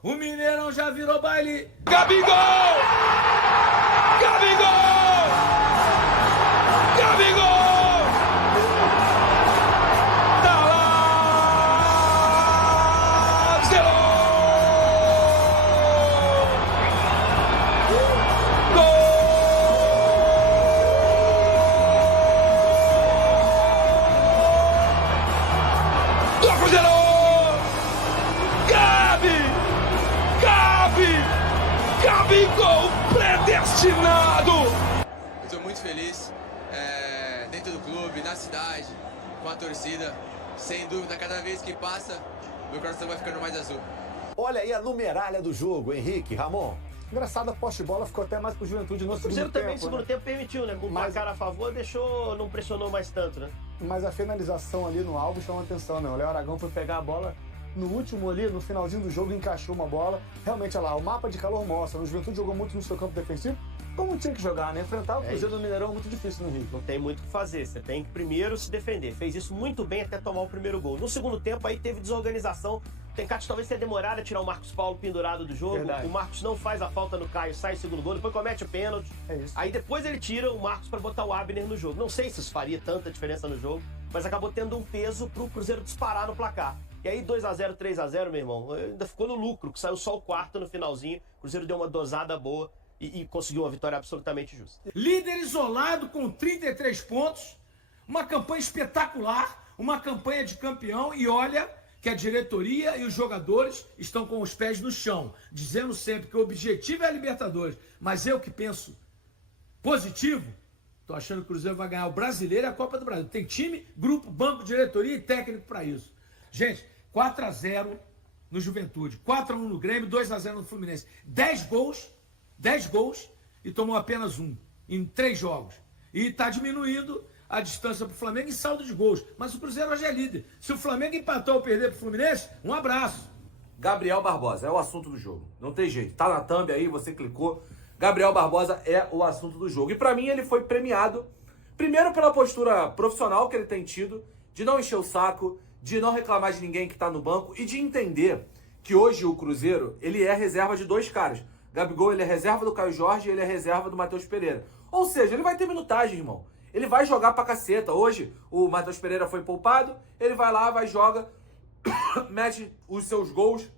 O Mineirão já virou baile. Gabigol! Gabigol! Gabigol! Tá lá! Zelou! Gabigol predestinado! Estou muito feliz dentro do clube, na cidade, com a torcida. Sem dúvida, cada vez que passa, meu coração vai ficando mais azul. Olha aí a numeralha do jogo, Henrique, Ramon. Engraçado, a posse de bola ficou até mais pro Juventude no O Cruzeiro segundo também, tempo, no segundo tempo, permitiu, né? Com o Mas- placar a favor, não pressionou mais tanto, né? Mas a finalização ali no alvo chama atenção, né? O Léo Aragão foi pegar a bola no último ali, no finalzinho do jogo, encaixou uma bola. Realmente, olha lá, o mapa de calor mostra. O Juventude jogou muito no seu campo defensivo, como tinha que jogar, né? Enfrentar o Cruzeiro do Mineirão é muito difícil no Rio. Não tem muito o que fazer, você tem que primeiro se defender. Fez isso muito bem até tomar o primeiro gol. No segundo tempo, aí teve desorganização. O Tencate talvez tenha demorado a tirar o Marcos Paulo pendurado do jogo. Verdade. O Marcos não faz a falta no Caio, sai o segundo gol, depois comete o pênalti. É isso. Aí depois ele tira o Marcos pra botar o Abner no jogo. Não sei se isso faria tanta diferença no jogo, mas acabou tendo um peso pro Cruzeiro disparar no placar. E aí 2x0, 3x0, meu irmão, ainda ficou no lucro, que saiu só o quarto no finalzinho. O Cruzeiro deu uma dosada boa e conseguiu uma vitória absolutamente justa. Líder isolado com 33 pontos, uma campanha espetacular, uma campanha de campeão e olha que a diretoria e os jogadores estão com os pés no chão, dizendo sempre que o objetivo é a Libertadores, mas eu que penso positivo, tô achando que o Cruzeiro vai ganhar o Brasileiro e a Copa do Brasil. Tem time, grupo, banco, diretoria e técnico para isso. Gente, 4x0 no Juventude, 4x1 no Grêmio, 2x0 no Fluminense. 10 gols e tomou apenas um em 3 jogos. E está diminuindo a distância para o Flamengo em saldo de gols. Mas o Cruzeiro hoje é líder. Se o Flamengo empatar ou perder para o Fluminense, um abraço. Gabriel Barbosa é o assunto do jogo. Não tem jeito. Tá na thumb aí, você clicou. Gabriel Barbosa é o assunto do jogo. E pra mim ele foi premiado, primeiro pela postura profissional que ele tem tido, de não encher o saco, de não reclamar de ninguém que tá no banco e de entender que hoje o Cruzeiro, ele é reserva de 2 caras. Gabigol, ele é reserva do Caio Jorge e ele é reserva do Matheus Pereira. Ou seja, ele vai ter minutagem, irmão. Ele vai jogar pra caceta. Hoje o Matheus Pereira foi poupado, ele vai lá, vai, joga, mete os seus gols,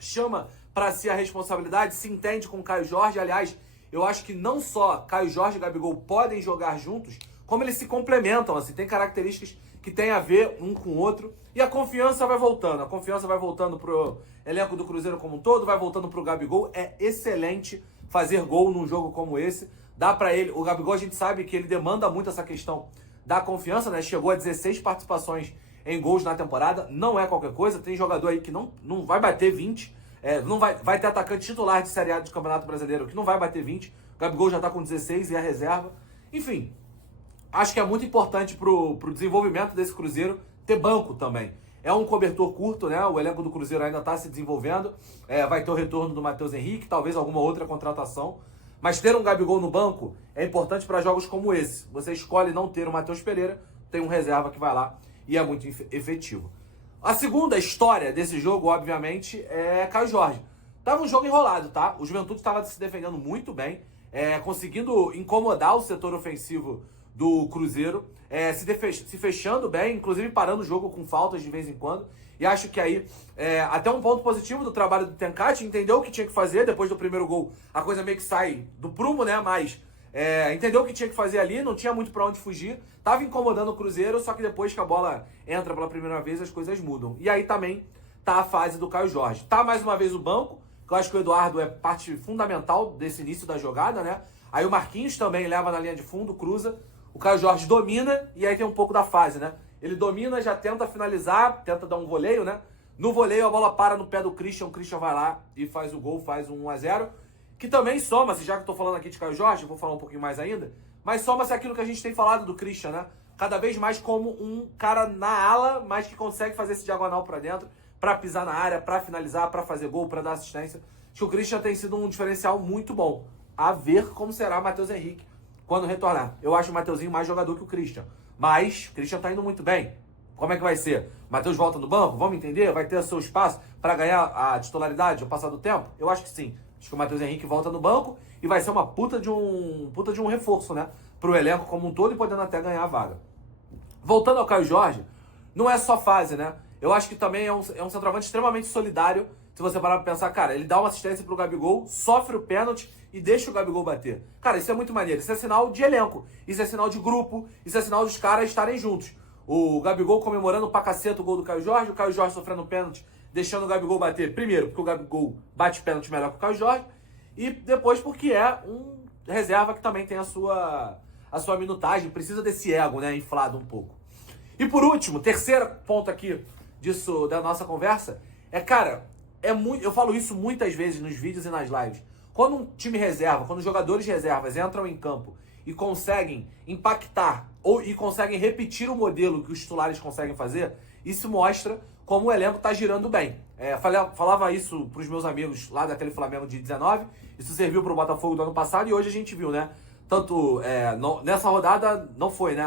chama pra si a responsabilidade, se entende com o Caio Jorge. Aliás, eu acho que não só Caio Jorge e Gabigol podem jogar juntos, como eles se complementam, assim, tem características que tem a ver um com o outro, e a confiança vai voltando pro elenco do Cruzeiro como um todo, vai voltando pro Gabigol. É excelente fazer gol num jogo como esse, dá pra ele, o Gabigol a gente sabe que ele demanda muito essa questão da confiança, né, chegou a 16 participações em gols na temporada, não é qualquer coisa, tem jogador aí que não vai bater 20, não vai ter atacante titular de Série A do Campeonato Brasileiro que não vai bater 20, o Gabigol já tá com 16 e é reserva, enfim. Acho que é muito importante pro desenvolvimento desse Cruzeiro ter banco também. É um cobertor curto, né? O elenco do Cruzeiro ainda está se desenvolvendo. Vai ter o retorno do Matheus Henrique, talvez alguma outra contratação. Mas ter um Gabigol no banco é importante para jogos como esse. Você escolhe não ter o Matheus Pereira, tem um reserva que vai lá e é muito efetivo. A segunda história desse jogo, obviamente, é Caio Jorge. Tava um jogo enrolado, tá? O Juventude estava se defendendo muito bem, conseguindo incomodar o setor ofensivo do Cruzeiro, se fechando bem, inclusive parando o jogo com faltas de vez em quando. E acho que aí, até um ponto positivo do trabalho do Tencate, entendeu o que tinha que fazer depois do primeiro gol. A coisa meio que sai do prumo, né? Mas entendeu o que tinha que fazer ali, não tinha muito pra onde fugir. Tava incomodando o Cruzeiro, só que depois que a bola entra pela primeira vez, as coisas mudam. E aí também tá a fase do Caio Jorge. Tá mais uma vez o banco, que eu acho que o Eduardo é parte fundamental desse início da jogada, né? Aí o Marquinhos também leva na linha de fundo, cruza. O Caio Jorge domina e aí tem um pouco da fase, né? Ele domina, já tenta finalizar, tenta dar um voleio, né? No voleio a bola para no pé do Christian, o Christian vai lá e faz o gol, faz um 1x0. Que também soma-se, já que eu tô falando aqui de Caio Jorge, vou falar um pouquinho mais ainda, mas soma-se aquilo que a gente tem falado do Christian, né? Cada vez mais como um cara na ala, mas que consegue fazer esse diagonal pra dentro, pra pisar na área, pra finalizar, pra fazer gol, pra dar assistência. Acho que o Christian tem sido um diferencial muito bom. A ver como será o Matheus Henrique quando retornar. Eu acho o Mateuzinho mais jogador que o Christian. Mas o Christian tá indo muito bem. Como é que vai ser? Matheus volta no banco? Vamos entender? Vai ter seu espaço para ganhar a titularidade ao passar do tempo? Eu acho que sim. Acho que o Matheus Henrique volta no banco e vai ser uma puta de um reforço, né? Pro elenco como um todo e podendo até ganhar a vaga. Voltando ao Caio Jorge, não é só fase, né? Eu acho que também é um centroavante extremamente solidário. Se você parar pra pensar, cara, ele dá uma assistência pro Gabigol, sofre o pênalti e deixa o Gabigol bater. Cara, isso é muito maneiro. Isso é sinal de elenco. Isso é sinal de grupo. Isso é sinal dos caras estarem juntos. O Gabigol comemorando pra caceta o gol do Caio Jorge. O Caio Jorge sofrendo pênalti, deixando o Gabigol bater. Primeiro, porque o Gabigol bate pênalti melhor que o Caio Jorge. E depois porque é um reserva que também tem a sua minutagem. Precisa desse ego, né? Inflado um pouco. E por último, terceiro ponto aqui disso, da nossa conversa, cara, eu falo isso muitas vezes nos vídeos e nas lives. Quando um time reserva, quando os jogadores reservas entram em campo e conseguem impactar e conseguem repetir o modelo que os titulares conseguem fazer, isso mostra como o elenco está girando bem. Falava isso para os meus amigos lá daquele Flamengo de 19, isso serviu para o Botafogo do ano passado e hoje a gente viu, né? Tanto nessa rodada não foi, né?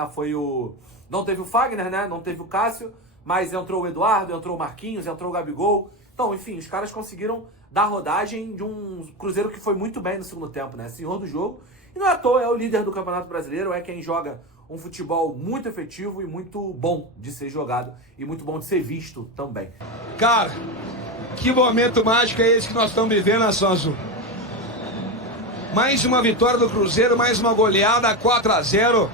Não teve o Fagner, né? Não teve o Cássio, mas entrou o Eduardo, entrou o Marquinhos, entrou o Gabigol. Então, enfim, os caras conseguiram dar rodagem de um Cruzeiro que foi muito bem no segundo tempo, né? Senhor do jogo. E não é à toa, é o líder do Campeonato Brasileiro, é quem joga um futebol muito efetivo e muito bom de ser jogado e muito bom de ser visto também. Cara, que momento mágico é esse que nós estamos vivendo, Nação Azul? Mais uma vitória do Cruzeiro, mais uma goleada 4-0.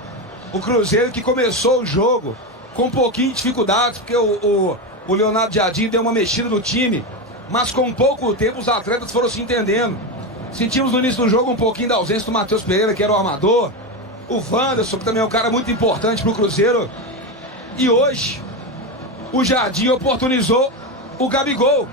O Cruzeiro que começou o jogo com um pouquinho de dificuldade, porque o Leonardo Jardim deu uma mexida no time, mas com pouco tempo os atletas foram se entendendo. Sentimos no início do jogo um pouquinho da ausência do Matheus Pereira, que era o armador, o Wanderson, que também é um cara muito importante pro Cruzeiro. E hoje, o Jardim oportunizou o Gabigol,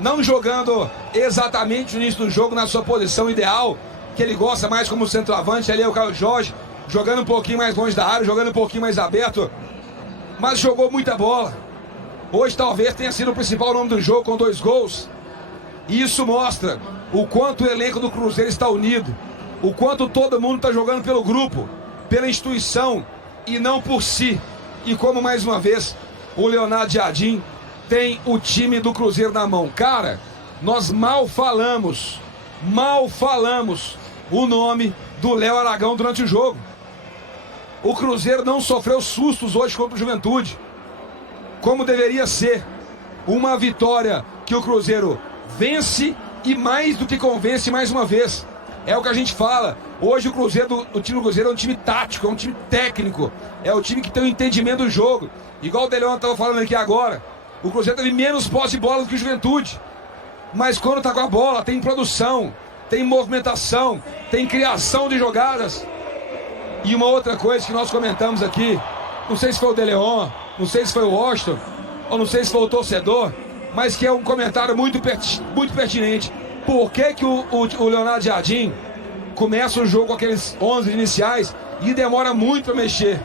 não jogando exatamente no início do jogo na sua posição ideal, que ele gosta mais como centroavante, ali é o Caio Jorge, jogando um pouquinho mais longe da área, jogando um pouquinho mais aberto, mas jogou muita bola. Hoje talvez tenha sido o principal nome do jogo, com 2 gols. E isso mostra o quanto o elenco do Cruzeiro está unido, o quanto todo mundo está jogando pelo grupo, pela instituição e não por si. E como mais uma vez o Leonardo Jardim tem o time do Cruzeiro na mão. Cara, nós mal falamos o nome do Léo Aragão durante o jogo. O Cruzeiro não sofreu sustos hoje contra o Juventude, como deveria ser. Uma vitória que o Cruzeiro vence e mais do que convence mais uma vez. É o que a gente fala. Hoje o time do Cruzeiro é um time tático, é um time técnico, é o time que tem um entendimento do jogo. Igual o Deleon estava falando aqui agora, o Cruzeiro teve menos posse de bola do que o Juventude, mas quando está com a bola tem produção, tem movimentação, tem criação de jogadas. E uma outra coisa que nós comentamos aqui, não sei se foi o Deleon, não sei se foi o Washington, ou não sei se foi o torcedor, mas que é um comentário muito pertinente. Por que o Leonardo Jardim começa o jogo com aqueles 11 iniciais e demora muito para mexer?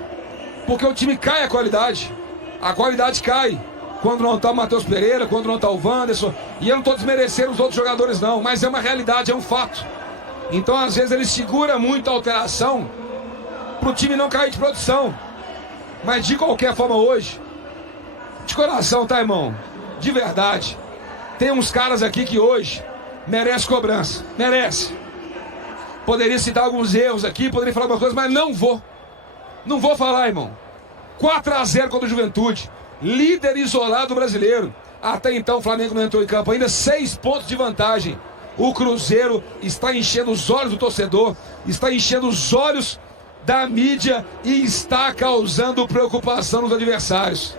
Porque o time cai a qualidade cai. Quando não está o Matheus Pereira, quando não está o Wanderson, e eu não estou desmerecendo os outros jogadores não, mas é uma realidade, é um fato. Então às vezes ele segura muito a alteração para o time não cair de produção. Mas de qualquer forma hoje, de coração, tá, irmão? De verdade, tem uns caras aqui que hoje merece cobrança, merece. Poderia citar alguns erros aqui, poderia falar alguma coisa, mas não vou falar, irmão. 4-0 contra o Juventude, líder isolado brasileiro. Até então o Flamengo não entrou em campo ainda, 6 pontos de vantagem. O Cruzeiro está enchendo os olhos do torcedor, está enchendo os olhos da mídia e está causando preocupação nos adversários.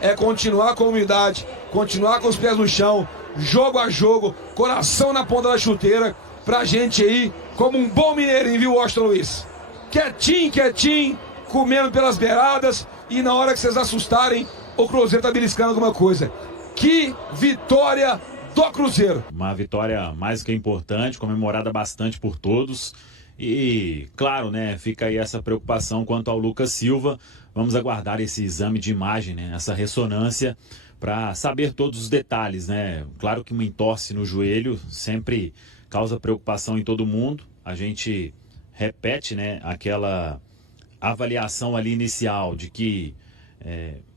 É continuar com humildade, continuar com os pés no chão, jogo a jogo, coração na ponta da chuteira, pra gente aí, como um bom mineirinho, viu, Washington Luiz? Quietinho, comendo pelas beiradas, e na hora que vocês assustarem, o Cruzeiro tá beliscando alguma coisa. Que vitória do Cruzeiro! Uma vitória mais que importante, comemorada bastante por todos. E, claro, né, fica aí essa preocupação quanto ao Lucas Silva. Vamos aguardar esse exame de imagem, né, essa ressonância, para saber todos os detalhes, né? Claro que uma entorse no joelho sempre causa preocupação em todo mundo. A gente repete, né, aquela avaliação ali inicial de que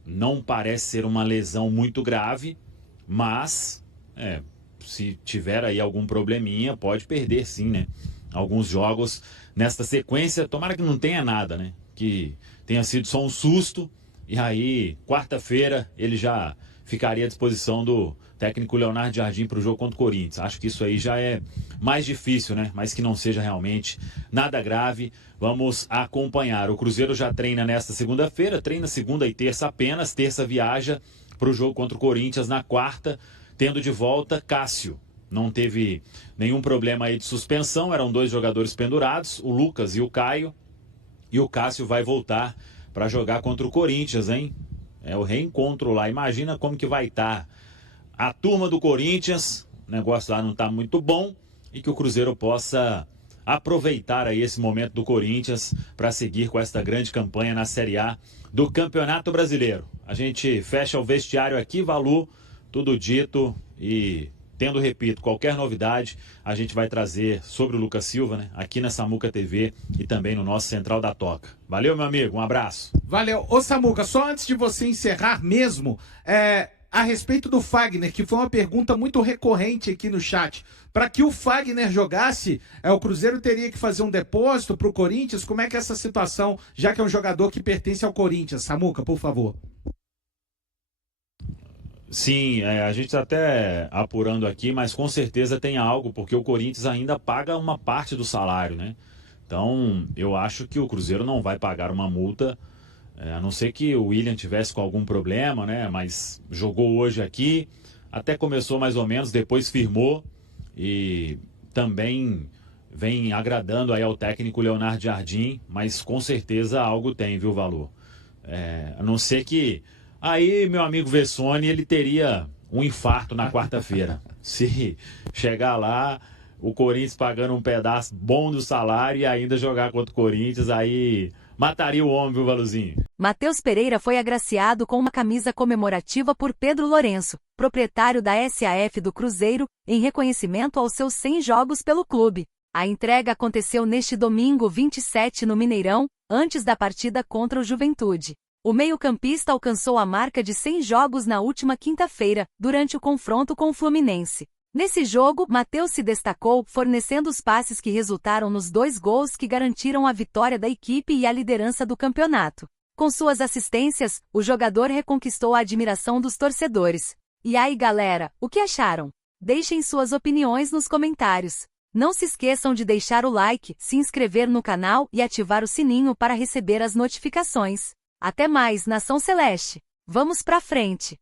Não parece ser uma lesão muito grave, mas se tiver aí algum probleminha, pode perder sim, né? Alguns jogos nesta sequência, tomara que não tenha nada, né? Que tenha sido só um susto, e aí, quarta-feira, ele já ficaria à disposição do técnico Leonardo Jardim para o jogo contra o Corinthians. Acho que isso aí já é mais difícil, né? Mas que não seja realmente nada grave. Vamos acompanhar. O Cruzeiro já treina nesta segunda-feira, treina segunda e terça apenas. Terça viaja para o jogo contra o Corinthians na quarta, tendo de volta Cássio. Não teve nenhum problema aí de suspensão, eram 2 jogadores pendurados, o Lucas e o Caio. E o Cássio vai voltar para jogar contra o Corinthians, hein? É o reencontro lá. Imagina como que vai estar a turma do Corinthians. O negócio lá não está muito bom. E que o Cruzeiro possa aproveitar aí esse momento do Corinthians para seguir com esta grande campanha na Série A do Campeonato Brasileiro. A gente fecha o vestiário aqui, Valu, tudo dito, e tendo, repito, qualquer novidade, a gente vai trazer sobre o Lucas Silva, né, aqui na Samuca TV e também no nosso Central da Toca. Valeu, meu amigo, um abraço. Valeu. Ô, Samuca, só antes de você encerrar mesmo, a respeito do Fagner, que foi uma pergunta muito recorrente aqui no chat. Para que o Fagner jogasse, o Cruzeiro teria que fazer um depósito para o Corinthians? Como é que é essa situação, já que é um jogador que pertence ao Corinthians? Samuca, por favor. Sim, a gente está até apurando aqui, mas com certeza tem algo, porque o Corinthians ainda paga uma parte do salário, né? Então, eu acho que o Cruzeiro não vai pagar uma multa, a não ser que o William tivesse com algum problema, né? Mas jogou hoje aqui, até começou mais ou menos, depois firmou e também vem agradando aí ao técnico Leonardo Jardim, mas com certeza algo tem, viu, Valor? A não ser que aí, meu amigo Vessone, ele teria um infarto na quarta-feira. Se chegar lá, o Corinthians pagando um pedaço bom do salário e ainda jogar contra o Corinthians, aí mataria o homem, viu, Valuzinho? Matheus Pereira foi agraciado com uma camisa comemorativa por Pedro Lourenço, proprietário da SAF do Cruzeiro, em reconhecimento aos seus 100 jogos pelo clube. A entrega aconteceu neste domingo 27 no Mineirão, antes da partida contra o Juventude. O meio-campista alcançou a marca de 100 jogos na última quinta-feira, durante o confronto com o Fluminense. Nesse jogo, Matheus se destacou, fornecendo os passes que resultaram nos 2 gols que garantiram a vitória da equipe e a liderança do campeonato. Com suas assistências, o jogador reconquistou a admiração dos torcedores. E aí, galera, o que acharam? Deixem suas opiniões nos comentários. Não se esqueçam de deixar o like, se inscrever no canal e ativar o sininho para receber as notificações. Até mais, Nação Celeste! Vamos pra frente!